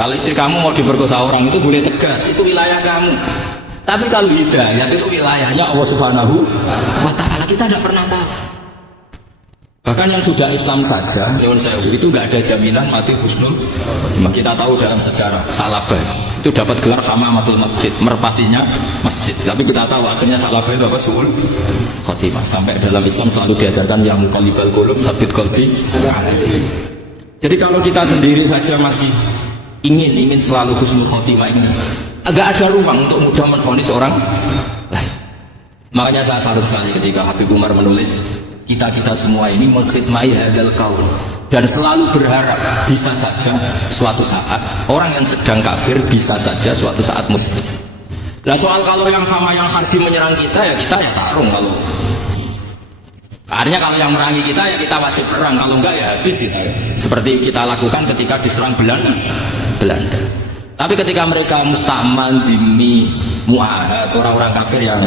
Kalau istri kamu mau diperkosa orang itu boleh tegas, itu wilayah kamu. Tapi kalau hidayah itu wilayahnya Allah Subhanahu wa Ta'ala, kita tidak pernah tahu. Bahkan yang sudah Islam saja, itu nggak ada jaminan mati husnul. Kita tahu dalam sejarah Salabah itu dapat gelar hamamatul masjid, merpatinya masjid. Tapi kita tahu akhirnya Salabah itu apa? Su'ul khotimah. Sampai dalam Islam selalu diajarkan yang muqallibal qulub sabit qalbi ala dini. Jadi kalau kita sendiri saja masih ingin selalu husnul khotimah ini, agak ada ruang untuk mudah menvonis orang lain. Makanya saya salut sekali ketika Habib Umar menulis, kita semua ini mengkhidmati hadal kaum dan selalu berharap bisa saja suatu saat orang yang sedang kafir bisa saja suatu saat muslim. Nah soal kalau yang sama yang harbi menyerang kita ya tarung. Kalau akhirnya kalau yang merangi kita ya kita wajib perang, kalau enggak ya habis kita. Seperti kita lakukan ketika diserang Belanda. Tapi ketika mereka mustakman, dimi, mu'ahad, orang-orang kafir yang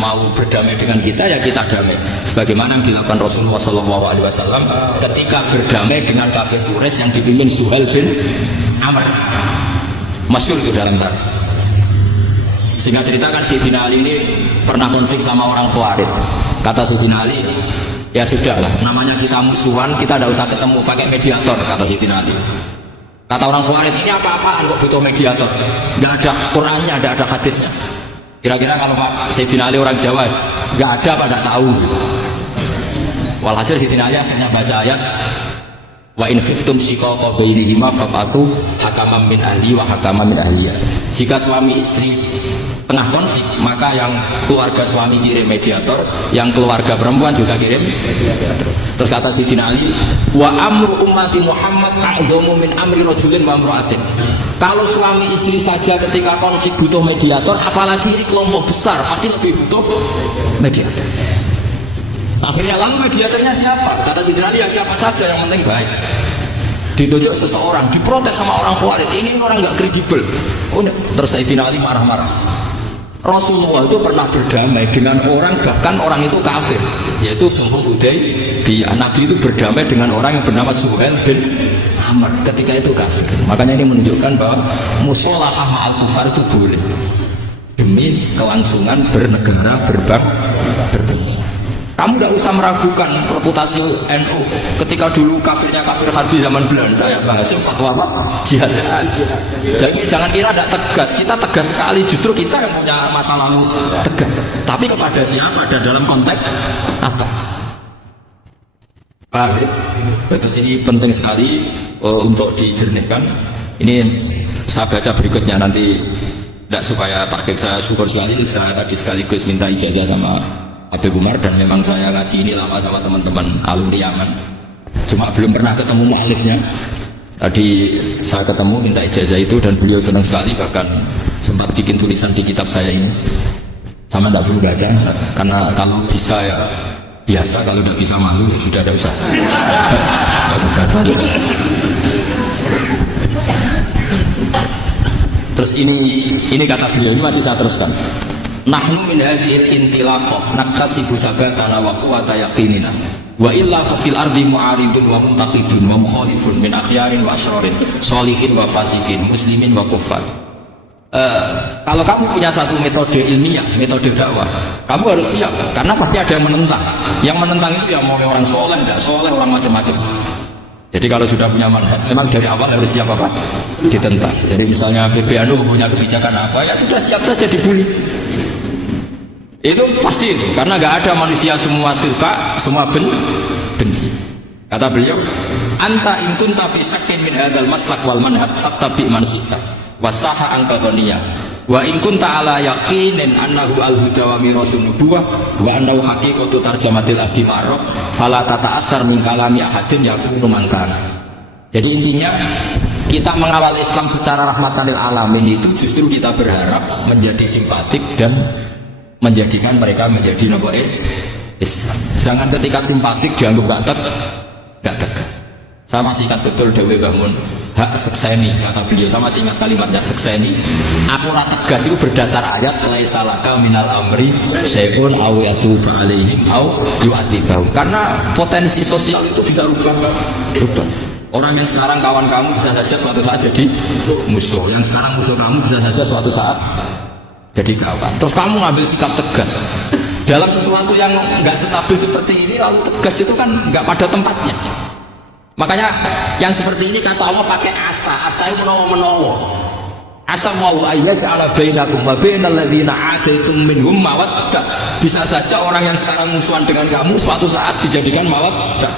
mau berdamai dengan kita, ya kita damai. Sebagaimana yang dilakukan Rasulullah SAW ketika berdamai dengan kafir Quraisy yang dipimpin Suhail bin Amr. Masyhur itu dalam tarikh. Sehingga ceritakan Sayyidina Ali ini pernah konflik sama orang Khawarij. Kata Sayyidina Ali, ya sudahlah, namanya kita musuhan, kita tidak usah ketemu, pakai mediator, kata Sayyidina Ali. Kata orang Khawarij, ini apa-apaan kok butuh mediator? Nggak ada Qurannya, nggak ada hadisnya. Kira-kira kalau Pak Sayyidina Ali orang Jawa, nggak ada pada tahu. Walhasil Sayyidina Ali akhirnya baca ayat, wa in khiftum shiqaqa bainihima fab'atsu hakaman min ahli wa hakaman min ahliyah. Jika suami istri tengah konflik, maka yang keluarga suami kirim mediator, yang keluarga perempuan juga kirim mediator. Terus kata Sayyidina Ali, wa amru ummati Muhammad a'dhamu min amri rajulin wa imra'atin. Kalau suami istri saja ketika konflik butuh mediator, apalagi ini kelompok besar pasti lebih butuh mediator. Akhirnya lalu mediatornya siapa? Kata Sayyidina Ali, ya siapa saja yang penting baik. Ditunjuk seseorang, diprotes sama orang Khawarij, ini orang nggak kredibel. Oh, terus Sayyidina Ali marah-marah. Rasulullah itu pernah berdamai dengan orang, bahkan orang itu kafir, yaitu Sulhul Hudaybiyah. Nabi itu berdamai dengan orang yang bernama Suhail bin Amr ketika itu kafir. Makanya ini menunjukkan bahwa musyawarah ma'al kufar itu boleh demi kelangsungan bernegara, berbangsa. Kamu tidak usah meragukan reputasi NU ketika dulu kafirnya kafir harbi zaman Belanda ya Bang Hasim fatwa apa? Jihad. Jadi jangan kira tidak tegas, kita tegas sekali, justru kita yang punya masa lalu tegas. Tapi kepada siapa dan dalam konteks apa? Pak, betul ini penting sekali untuk dijernihkan. Ini saya baca berikutnya nanti, tidak supaya tahqiq saya syukur sekali, saya tadi sekaligus minta ijazah sama Habib Umar, dan memang saya ngaji ini lama sama teman-teman alumni Yaman, cuma belum pernah ketemu mu'alifnya. Tadi saya ketemu minta ijazah itu dan beliau senang sekali, bahkan sempat bikin tulisan di kitab saya ini. Sama tidak perlu baca, karena kalau bisa ya biasa, kalau tidak bisa malu ya sudah, tidak usah. Tidak usah baca. Terus ini kata beliau, ini masih saya teruskan. Nahnu min hadhil intilaqah naktasibu thabatana wa quwwata yaqinina wa illa fa fil ardi mu'aridun wa muntaqidun wa mukhalifun min akhyarin wa asyrarin sholihin wa fasikin muslimin wa kuffar. Kalau kamu punya satu metode ilmiah, metode dakwah, kamu harus siap, karena pasti ada yang menentang. Yang menentang itu ya mau orang soleh, tidak soleh, orang macam-macam. Jadi kalau sudah punya manhaj, memang dari awal harus siap apa? Ditentang. Jadi misalnya PBNU punya kebijakan apa, ya sudah siap saja dibully. Itu pasti itu, karena nggak ada manusia semua suka, semua benci. Kata beliau, anta in kunta fi shakkin min hadzal maslak wal manhaj fattabi man syi'ta wasaha angka ghaniyah wa in kunta ala yaqinin annahu al-huda wa mirasun nubuwah wa annahu haqiqatu tarjamatil abdi ma'ruf fala tata'athar min kalami ahadin yakunu man kana. Jadi intinya kita mengawal Islam secara rahmatan lil alamin itu justru kita berharap menjadi simpatik dan menjadikan mereka menjadi nopo Islam. Jangan ketika simpatik dianggap gak tegas. Saya masih ingat betul Dewi Bangun hak sekseni, kata beliau, sama masih ingat kalimatnya sekseni. Aku tegas itu berdasar ayat laisa laka minal amri syai'un aw yatuba alaihim aw yu'adzibahum. Karena potensi sosial itu bisa rubah. Orang yang sekarang kawan kamu bisa saja suatu saat jadi musuh. Yang sekarang musuh kamu bisa saja suatu saat jadi kawan. Terus kamu ngambil sikap tegas dalam sesuatu yang nggak stabil seperti ini, lalu tegas itu kan nggak pada tempatnya. Makanya yang seperti ini kata Allah pakai asa. Asa itu menawa-menawa. Asa mau ayyaj'ala bainakum wa bainal ladzina 'ataitum minhum mawaddah. Bisa saja orang yang sekarang musuhan dengan kamu suatu saat dijadikan mawaddah.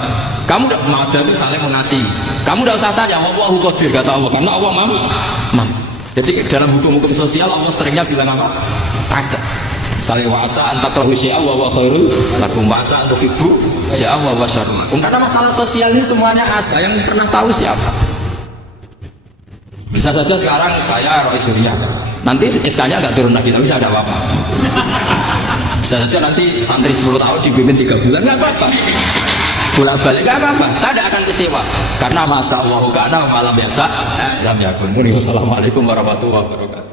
Kamu tidak mawaddah itu saling mengasihi. Kamu tidak usah tanya Allahu qadir kata Allah, karena Allah mampu. Jadi dalam hukum-hukum sosial Allah seringnya bilang apa? Asa. Misalnya wa asa an takrahu syai'an wa huwa khairul lakum wa asa an tuhibbu syai'an wa huwa syarrun lakum. Karena masalah sosial ini semuanya asa, yang pernah tahu siapa? Bisa saja sekarang saya Roy Surya, nanti SK-nya nggak turun lagi, tapi saya ada apa-apa. Bisa saja nanti santri 10 tahun dipimpin 3 bulan, nggak apa-apa. Bolak-balik nggak apa-apa, saya tidak akan kecewa. Karena Masya Allah, karena malam biasa. Wassalamualaikum warahmatullahi wabarakatuh.